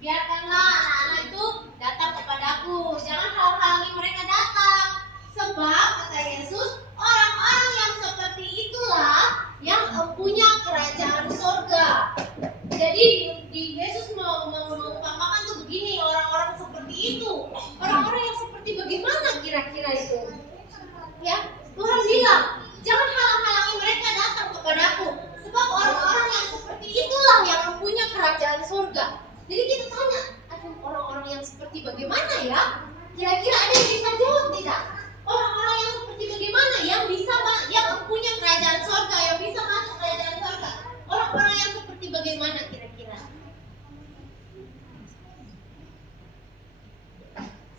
Biarkanlah anak-anak itu datang kepadaku, jangan halang-halangi mereka datang. Sebab kata Yesus, orang-orang yang seperti itulah yang punya kerajaan surga. Jadi di Yesus mau mengumpamakan tuh begini, orang-orang seperti itu. Orang-orang yang seperti bagaimana kira-kira itu? Ya, Tuhan bilang, jangan halang-halangi mereka datang kepadaku, sebab orang-orang yang seperti itulah yang punya kerajaan surga. Jadi kita tanya, aduh, orang-orang yang seperti bagaimana ya? Kira-kira ada yang bisa jawab tidak? Orang-orang yang seperti bagaimana yang punya kerajaan surga, yang bisa masuk kerajaan surga? Orang-orang yang seperti bagaimana kira-kira?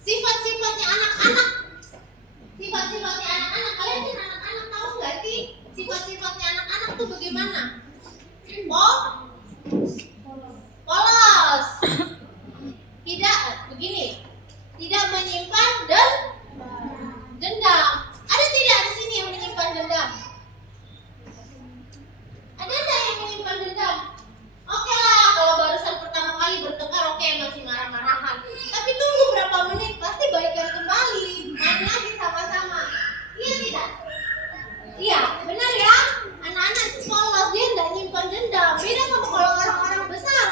Sifat-sifatnya anak-anak. Sifat-sifatnya anak-anak, kalian kan anak-anak tahu nggak sih? Sifat-sifatnya anak-anak tuh bagaimana? Polos. Tidak, begini. Tidak menyimpan dendam. Ada tidak di sini yang menyimpan dendam? Ada tidak yang menyimpan dendam? Oke lah, kalau barusan pertama kali bertengkar, oke, masih marah-marahan. Tapi tunggu berapa menit, pasti baikan kembali, main lagi sama-sama. Iya tidak? Iya, benar ya. Anak-anak polos, dia tidak nyimpan dendam. Beda sama kalau orang-orang besar.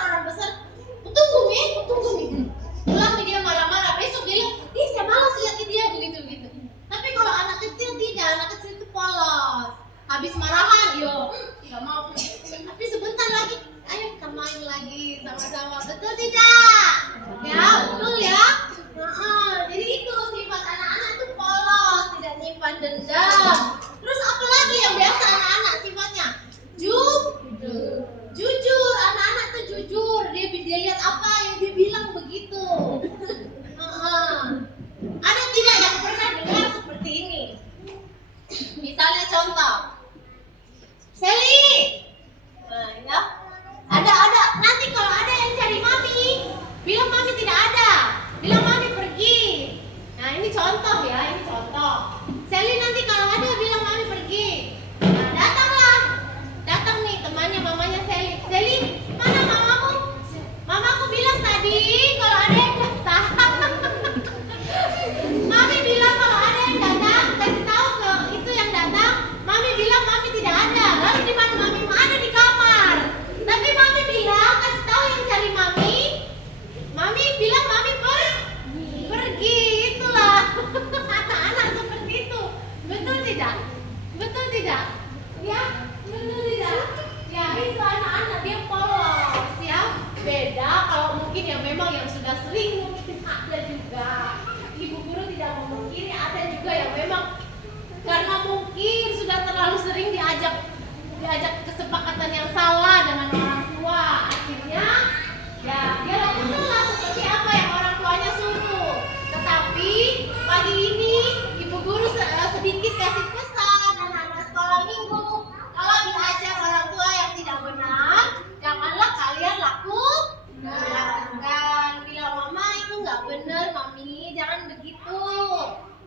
Tunggu nih. Pulang dia marah-marah, besok dia lihat, ih saya malas lihat dia begitu. Tapi kalau anak kecil tidak, anak kecil itu polos. Habis marahan, tidak mau. Tapi sebentar lagi, ayo kita main lagi sama-sama. Betul tidak? Ya, betul ya. Jadi itu sifat anak-anak itu polos, tidak nyimpan dendam. Terus apa lagi yang biasa anak-anak sifatnya? Jujur, anak-anak tuh jujur. Dia lihat apa yang dia bilang begitu. Ada tidak yang pernah dengar seperti ini? Misalnya contoh, Sally, ya. Ada. Nanti kalau ada yang cari mami, bilang mami tidak ada, bilang mami pergi. Nah ini contoh ya, ini contoh. Sally nanti kalau ada bilang mami pergi. Nah datang nih temannya mamanya Sally. Sally, mana mamamu? Mamaku bilang tadi kalau ada yang datang. Mami bilang kalau ada yang datang, kasih tahu ke itu yang datang. Mami bilang mami tidak ada. Lalu di mana mami? Ada di kamar. Tapi mami bilang kasih tahu yang cari mami. Mami bilang mami pergi. Itulah anak-anak seperti itu. Betul tidak? Ya, betul tidak? Ya itu anak-anak dia polos ya. Beda kalau mungkin yang memang yang sudah sering mungkin ada juga. Ibu guru tidak memungkiri ada juga yang memang karena mungkin sudah terlalu sering diajak kesepakatan yang salah dengan orang tua, akhirnya ya dia lakukanlah seperti apa yang orang tuanya suruh. Tetapi pagi ini ibu guru sedikit kasih pesan anak-anak sekolah minggu, kalau diajar orang tua yang tidak benar, janganlah kalian lakukan. Bilang mama itu nggak benar mami, jangan begitu.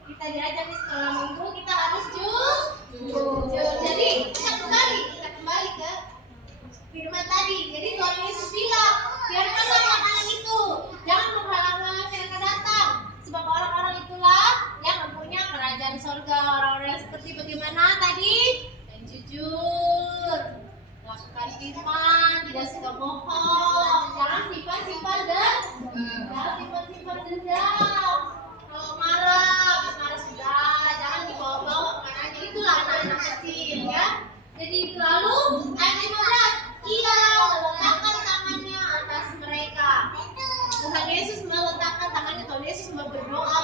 Kita diajar di sekolah minggu, kita harus jujur. Jadi kita kembali ke firman tadi. Jadi Tuhan Yesus bilang, biarkanlah anak-anak itu, jangan menghalang-halangi mereka datang, sebab orang-orang itulah yang mempunyai kerajaan surga. Orang-orang seperti bagaimana tadi? Yang jujur, lakukan firman, tidak suka bohong, jangan simpan dendam. Kalau marah sudah, jangan dibawa-bawa kemananya. Itulah anak-anak kecil ya. Jadi lalu ayat 15, ia meletakkan tangannya atas mereka. Tuhan Yesus meletakkan tangannya. Tuhan Yesus berdoa